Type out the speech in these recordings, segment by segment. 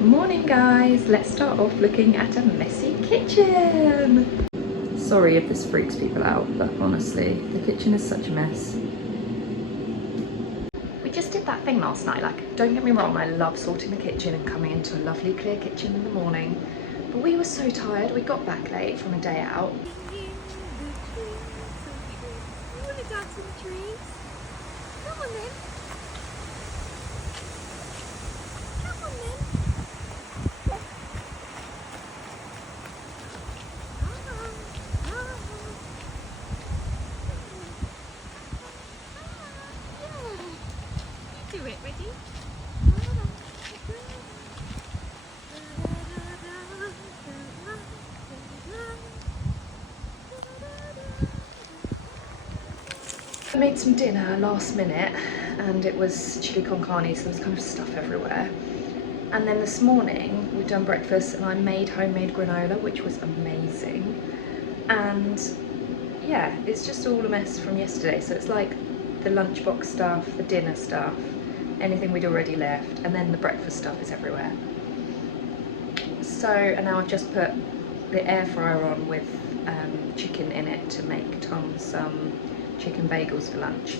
Morning guys, let's start off looking at a messy kitchen. Sorry if this freaks people out, but honestly, the kitchen is such a mess. We just did that thing last night, like, don't get me wrong, I love sorting the kitchen and coming into a lovely clear kitchen in the morning, but we were so tired, we got back late from a day out. You want to dance in the trees? Come on then. Come on then. You do it, ready? I made some dinner last minute and it was chili con carne, so there was kind of stuff everywhere. And then this morning we've done breakfast and I made homemade granola, which was amazing. And yeah, it's just all a mess from yesterday. So it's like the lunchbox stuff, the dinner stuff, anything we'd already left, and then the breakfast stuff is everywhere. So, and now I've just put the air fryer on with chicken in it to make Tom some chicken bagels for lunch.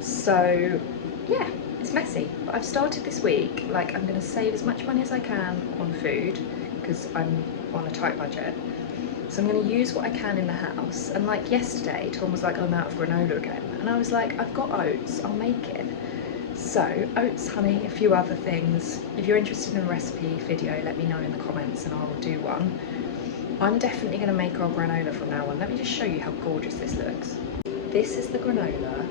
So yeah, it's messy, but I've started this week, like, I'm going to save as much money as I can on food because I'm on a tight budget. So I'm going to use what I can in the house. And like yesterday, Tom was like, I'm out of granola again. And I was like, I've got oats, I'll make it. So oats, honey, a few other things. If you're interested in a recipe video, let me know in the comments and I'll do one. I'm definitely going to make our granola from now on. Let me just show you how gorgeous this looks. This is the granola.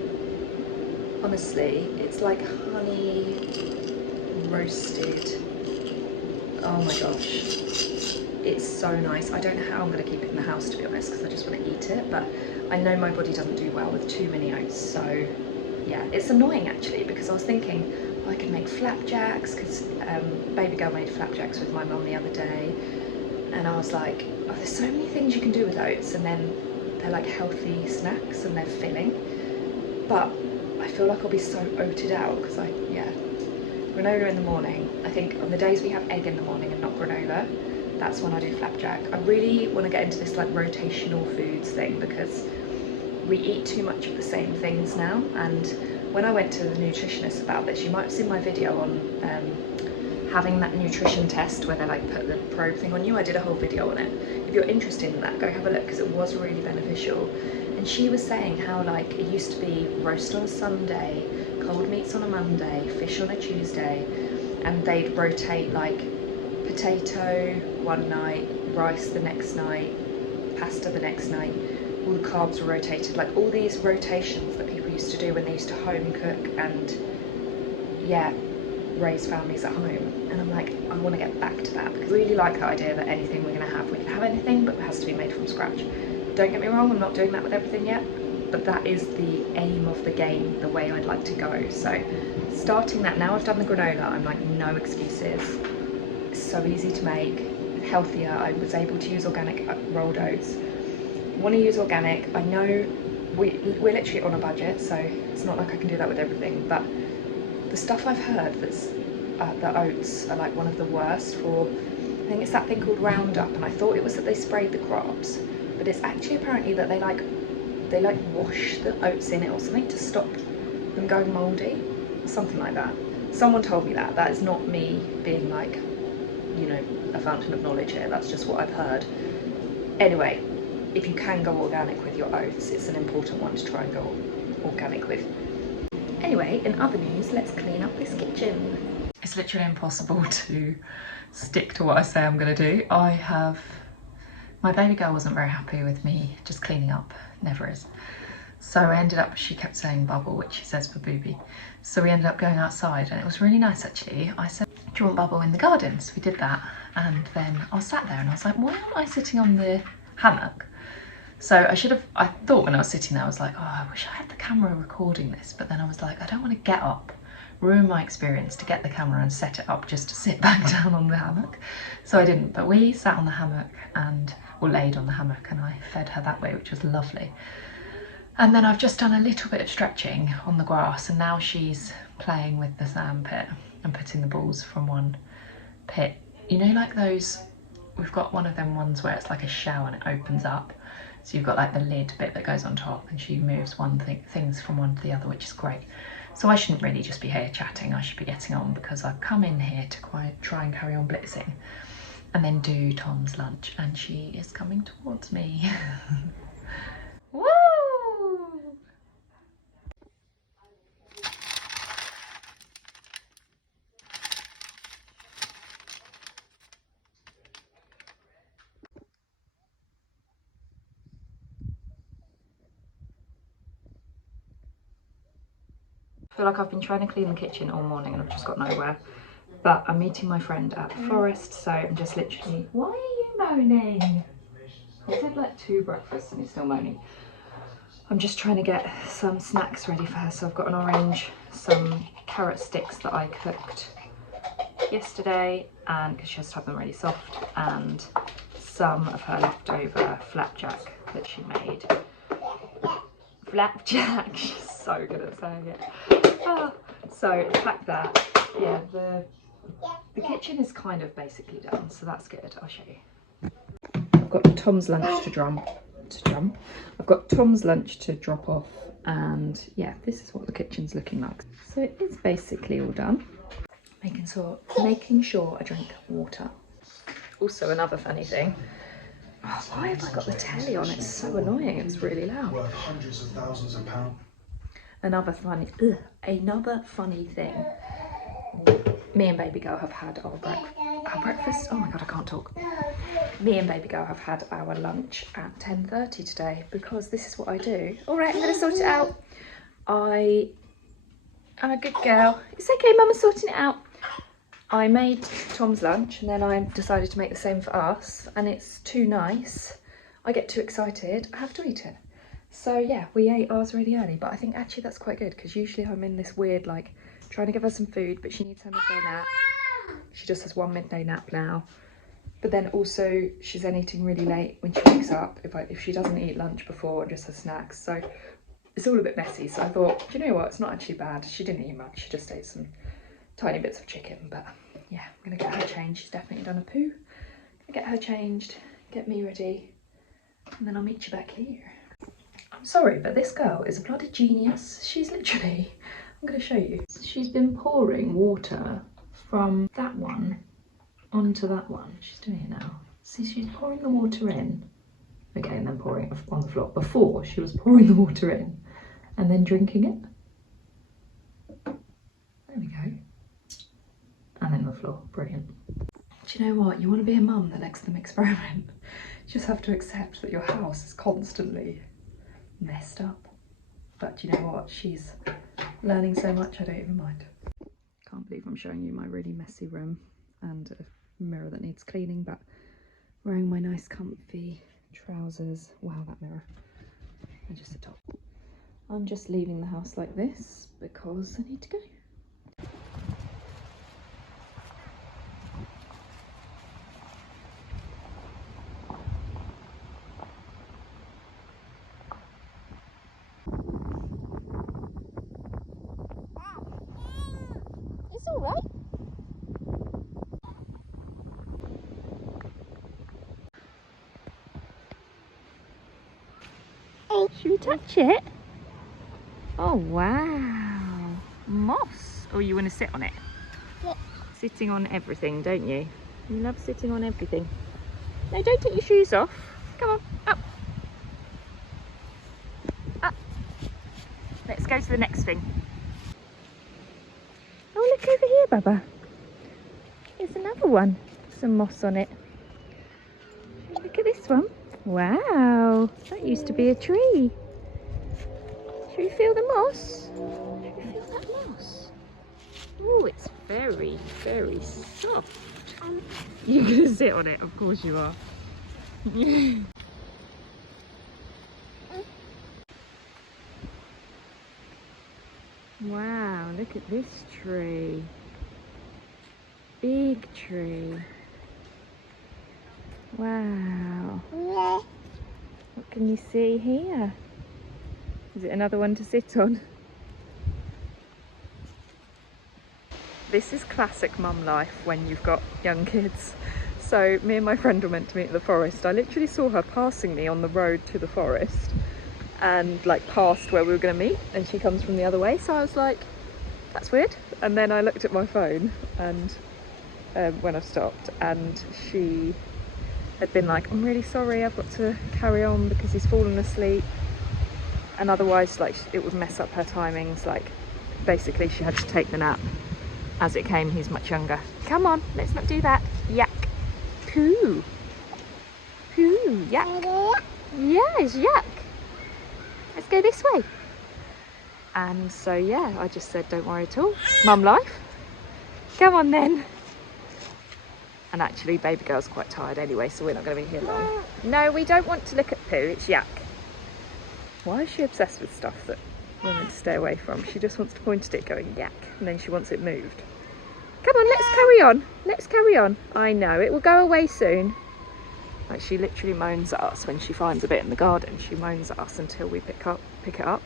Honestly, it's like honey roasted. Oh my gosh. It's so nice. I don't know how I'm going to keep it in the house, to be honest, because I just want to eat it, but I know my body doesn't do well with too many oats, so yeah. It's annoying actually, because I was thinking, oh, I could make flapjacks, because baby girl made flapjacks with my mum the other day, and I was like, oh, there's so many things you can do with oats, and then they're like healthy snacks and they're filling, but I feel like I'll be so oated out because granola in the morning. I think on the days we have egg in the morning and not granola, that's when I do flapjack. I really want to get into this like rotational foods thing because we eat too much of the same things now. And when I went to the nutritionist about this, you might have seen my video on having that nutrition test where they like put the probe thing on you. I did a whole video on it. If you're interested in that, go have a look because it was really beneficial. And she was saying how like it used to be roast on a Sunday, cold meats on a Monday, fish on a Tuesday, and they'd rotate like potato one night, rice the next night, pasta the next night. All the carbs were rotated, like all these rotations that people used to do when they used to home cook and yeah, raise families at home. And I'm like, I want to get back to that. I really like the idea that anything we're going to have, we can have anything, but it has to be made from scratch. Don't get me wrong, I'm not doing that with everything yet, but that is the aim of the game, the way I'd like to go. So starting that, now I've done the granola, I'm like, no excuses. It's so easy to make, healthier. I was able to use organic rolled oats. Want to use organic. I know we're literally on a budget, so it's not like I can do that with everything, but the stuff I've heard that's the oats are like one of the worst for, I think it's that thing called Roundup, and I thought it was that they sprayed the crops, but it's actually apparently that they like wash the oats in it or something to stop them going mouldy, something like that. Someone told me that. That is not me being like, you know, a fountain of knowledge here, that's just what I've heard. Anyway, if you can go organic with your oats, it's an important one to try and go organic with. Anyway, in other news, let's clean up this kitchen. It's literally impossible to stick to what I say I'm going to do. My baby girl wasn't very happy with me just cleaning up, never is. So I ended up, she kept saying bubble, which she says for booby. So we ended up going outside and it was really nice actually. I said, do you want bubble in the garden? So we did that, and then I sat there and I was like, why aren't I sitting on the hammock? So I thought when I was sitting there, I was like, oh, I wish I had the camera recording this, but then I was like, I don't want to get up, ruin my experience to get the camera and set it up just to sit back down on the hammock. So I didn't, but we sat on the hammock or laid on the hammock, and I fed her that way, which was lovely. And then I've just done a little bit of stretching on the grass, and now she's playing with the sandpit and putting the balls from one pit. You know, like those, we've got one of them ones where it's like a shower and it opens up. So you've got like the lid bit that goes on top and she moves things from one to the other, which is great. So I shouldn't really just be here chatting, I should be getting on because I've come in here to try and carry on blitzing and then do Tom's lunch, and she is coming towards me. Woo! I feel like I've been trying to clean the kitchen all morning and I've just got nowhere. But I'm meeting my friend at the forest, so I'm just literally... Why are you moaning? He's had like 2 breakfasts and he's still moaning. I'm just trying to get some snacks ready for her. So I've got an orange, some carrot sticks that I cooked yesterday, and because she has to have them really soft, and some of her leftover flapjack that she made. Flapjack, she's so good at saying it. So pack that. Yeah, the kitchen is kind of basically done, so that's good. I'll show you. I've got Tom's lunch I've got Tom's lunch to drop off, and yeah, this is what the kitchen's looking like. So it is basically all done. Making sure I drink water. Also, another funny thing. Oh, why have I got the telly on? It's so annoying. It's really loud. Worth hundreds of thousands of pounds. Another funny thing. Me and baby girl have had our breakfast. Oh my god, I can't talk. Me and baby girl have had our lunch at 10:30 today because this is what I do. All right, I'm gonna sort it out. I'm a good girl. It's okay, Mama's sorting it out. I made Tom's lunch and then I decided to make the same for us, and it's too nice. I get too excited, I have to eat it. So yeah, we ate ours really early, but I think actually that's quite good because usually I'm in this weird like trying to give her some food, but she needs her midday nap. She just has one midday nap now. But then also she's then eating really late when she wakes up if she doesn't eat lunch before and just has snacks. So it's all a bit messy. So I thought, do you know what? It's not actually bad. She didn't eat much. She just ate some tiny bits of chicken. But yeah, I'm gonna get her changed. She's definitely done a poo. Gonna get her changed, get me ready, and then I'll meet you back here. I'm sorry, but this girl is a bloody genius. She's literally, I'm gonna show you. She's been pouring water from that one onto that one. She's doing it now. See, she's pouring the water in, okay, and then pouring it on the floor. Before, she was pouring the water in and then drinking it. There we go. And then the floor, brilliant. Do you know what? You want to be a mum that lets them experiment. You just have to accept that your house is constantly messed up. But you know what? She's learning so much, I don't even mind. Can't believe I'm showing you my really messy room and a mirror that needs cleaning, but wearing my nice comfy trousers. Wow, that mirror. And just a top. I'm just leaving the house like this because I need to go. It's all right. Should we touch it? Oh wow, moss. Oh, you want to sit on it? Yeah. Sitting on everything, don't you? You love sitting on everything. No, don't take your shoes off. Come on, up. Up. Let's go to the next thing. Oh, look over here, Baba. There's another one. Some moss on it. Look at this one. Wow, that used to be a tree. Should we feel the moss? Should we feel that moss? Oh, it's very, very soft. You're gonna sit on it, of course you are. Wow, look at this tree. Big tree. Wow. What can you see here? Is it another one to sit on? This is classic mum life when you've got young kids. So me and my friend were meant to meet at the forest. I literally saw her passing me on the road to the forest and like past where we were going to meet, and she comes from the other way. So I was like, that's weird. And then I looked at my phone and when I stopped, and she had been like, I'm really sorry, I've got to carry on because he's fallen asleep, and otherwise like it would mess up her timings. Like basically she had to take the nap as it came. He's much younger. Come on, let's not do that. Yak. Poo. Poo. Yak. Yes, yak. Let's go this way. And so yeah, I just said don't worry at all. Mum life. Come on then. And actually baby girl's quite tired anyway, so we're not going to be here long. No, we don't want to look at poo, it's yak. Why is she obsessed with stuff that we're meant to stay away from? She just wants to point at it going yak, and then she wants it moved. Come on, let's carry on. Let's carry on. I know, it will go away soon. Like she literally moans at us when she finds a bit in the garden. She moans at us until we pick it up,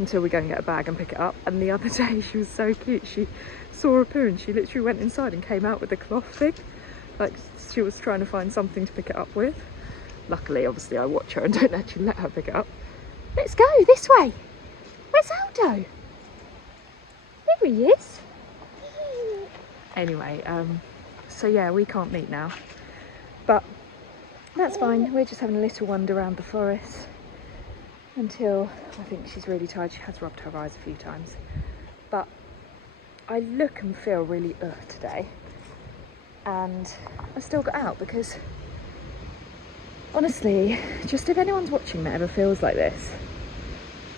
until we go and get a bag and pick it up. And the other day she was so cute. She saw a poo and she literally went inside and came out with a cloth thing. Like she was trying to find something to pick it up with. Luckily, obviously, I watch her and don't actually let her pick it up. Let's go this way. Where's Aldo? There he is. Anyway, so yeah, we can't meet now, but that's fine. We're just having a little wander around the forest until I think she's really tired. She has rubbed her eyes a few times, but I look and feel really today, and I still got out because honestly, just if anyone's watching that ever feels like this,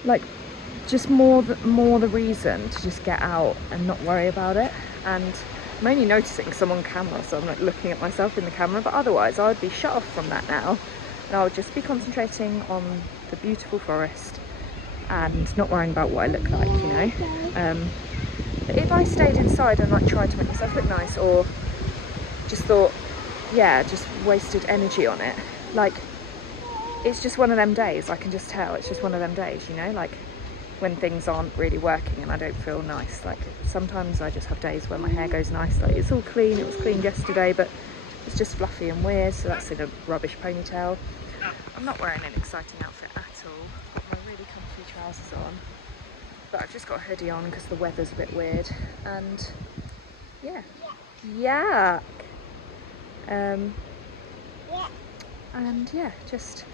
like just more the reason to just get out and not worry about it. And I'm only noticing because I'm on camera, so I'm like looking at myself in the camera, but otherwise I would be shut off from that now, and I would just be concentrating on the beautiful forest and not worrying about what I look like, you know. But if I stayed inside and like tried to make myself look nice, or just thought, yeah, just wasted energy on it, like it's just one of them days. I can just tell it's just one of them days, you know, like when things aren't really working and I don't feel nice. Like sometimes I just have days where my hair goes nice, like it's all clean, it was clean yesterday, but it's just fluffy and weird, so that's in a rubbish ponytail. I'm not wearing an exciting outfit at all. I've got my really comfy trousers on, but I've just got a hoodie on because the weather's a bit weird. And yeah, and yeah, just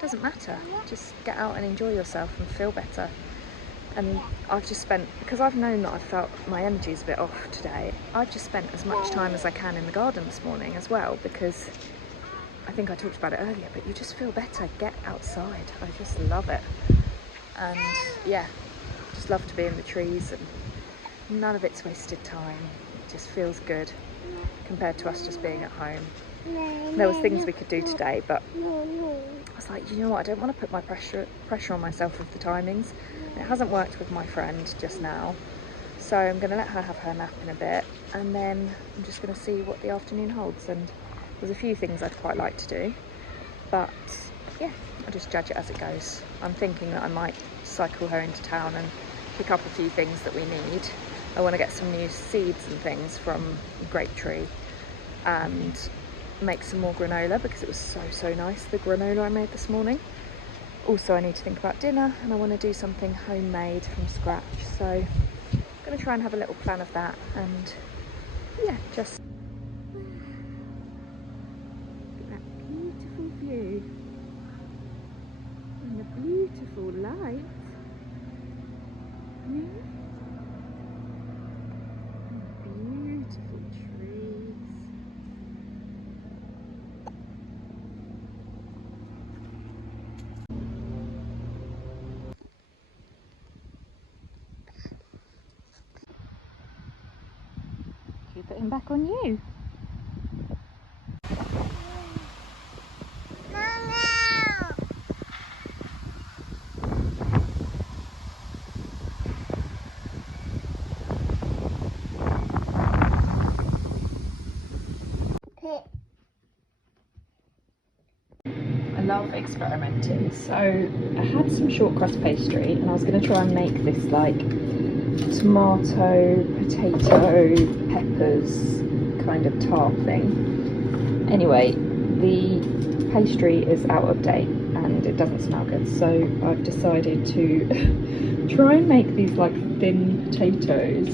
doesn't matter. Just get out and enjoy yourself and feel better. And I've just spent, because I've known that I felt my energy's a bit off today, I've just spent as much time as I can in the garden this morning as well, because I think I talked about it earlier, but you just feel better. Get outside. I just love it. And yeah, just love to be in the trees, and none of it's wasted time. It just feels good compared to us just being at home. There was things we could do today, but I was like, you know what, I don't want to put my pressure on myself with the timings. It hasn't worked with my friend just now, so I'm going to let her have her nap in a bit, and then I'm just going to see what the afternoon holds. And there's a few things I'd quite like to do, but yeah, I'll just judge it as it goes. I'm thinking that I might cycle her into town and pick up a few things that we need. I want to get some new seeds and things from a grape tree and make some more granola, because it was so nice, the granola I made this morning. Also, I need to think about dinner, and I want to do something homemade from scratch, so I'm going to try and have a little plan of that. And yeah, just look at that beautiful view and the beautiful light. Yeah. And beautiful trees. Keep it back on you. I love experimenting. So I had some short crust pastry, and I was going to try and make this like tomato, potato, peppers kind of tart thing. Anyway, the pastry is out of date and it doesn't smell good, so I've decided to try and make these like thin potatoes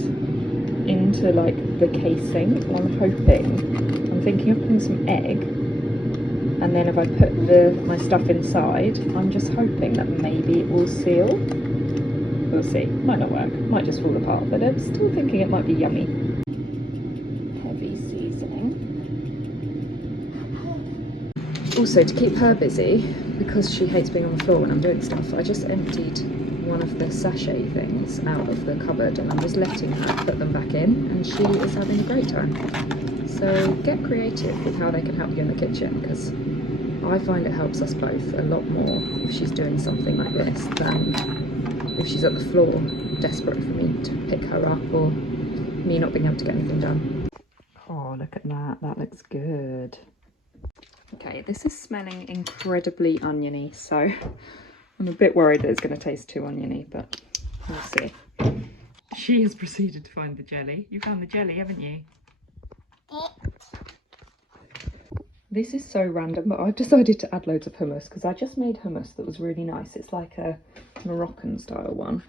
into like the casing. And I'm thinking of putting some egg, and then if I put my stuff inside, I'm just hoping that maybe it will seal. We'll see. Might not work, might just fall apart, but I'm still thinking it might be yummy. Heavy seasoning. Also, to keep her busy, because she hates being on the floor when I'm doing stuff, I just emptied one of the sachet things out of the cupboard and I'm just letting her put them back in, and she is having a great time. So get creative with how they can help you in the kitchen, because I find it helps us both a lot more if she's doing something like this than if she's at the floor desperate for me to pick her up or me not being able to get anything done. Oh, look at that, that looks good. Okay, this is smelling incredibly oniony, so I'm a bit worried that it's going to taste too oniony, but we'll see. She has proceeded to find the jelly. You found the jelly, haven't you? This is so random, but I've decided to add loads of hummus because I just made hummus that was really nice. It's like a Moroccan style one.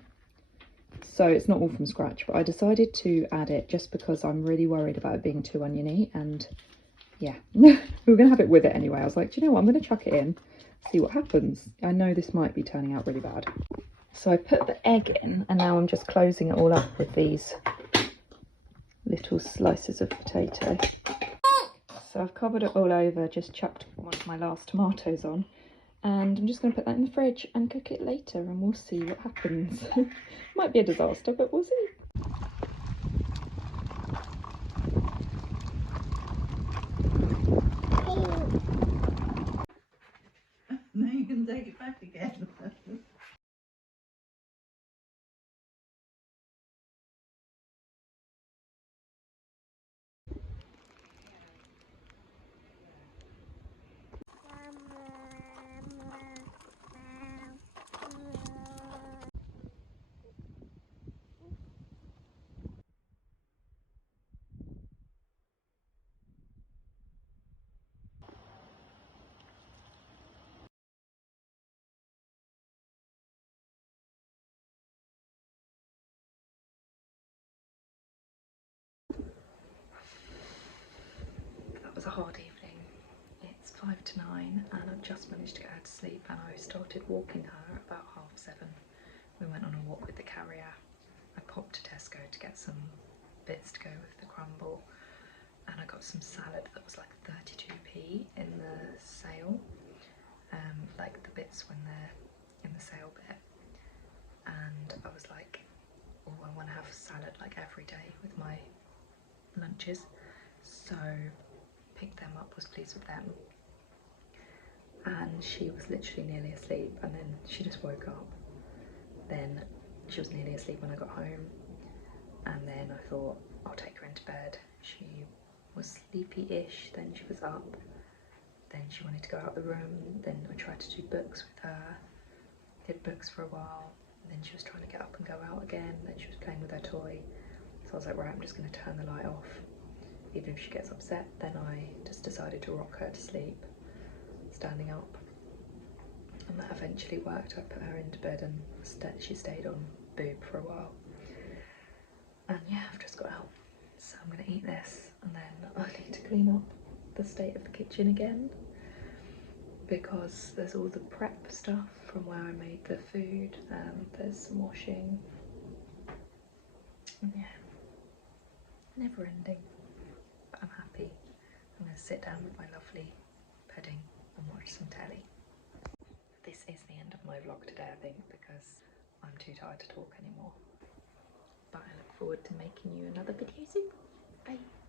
So it's not all from scratch, but I decided to add it just because I'm really worried about it being too oniony, and yeah, we were going to have it with it anyway. I was like, do you know what, I'm going to chuck it in, see what happens. I know this might be turning out really bad. So I put the egg in, and now I'm just closing it all up with these little slices of potato. So I've covered it all over, just chucked one of my last tomatoes on, and I'm just going to put that in the fridge and cook it later, and we'll see what happens. Might be a disaster, but we'll see. Now you can take it back again. That was a hard evening. It's 5 to 9 and I've just managed to get her to sleep, and I started walking her at about 7:30. We went on a walk with the carrier. I popped to Tesco to get some bits to go with the crumble, and I got some salad that was like 32p in the sale, like the bits when they're in the sale bit, and I was like, oh, I want to have salad like every day with my lunches, so picked them up, was pleased with them, and she was literally nearly asleep, and then she just woke up. Then she was nearly asleep when I got home, and then I thought I'll take her into bed. She was sleepy-ish, then she was up, then she wanted to go out the room, then I tried to do books with her, did books for a while, then she was trying to get up and go out again, then she was playing with her toy. So I was like, right, I'm just going to turn the light off. Even if she gets upset, then I just decided to rock her to sleep, standing up. And that eventually worked. I put her into bed and she stayed on boob for a while. And yeah, I've just got out. So I'm going to eat this, and then I need to clean up the state of the kitchen again, because there's all the prep stuff from where I made the food, and there's some washing. And yeah, never ending. But I'm happy. I'm going to sit down with my lovely pudding and watch some telly. This is the end of my vlog today, I think, because I'm too tired to talk anymore. But I look forward to making you another video soon. Bye.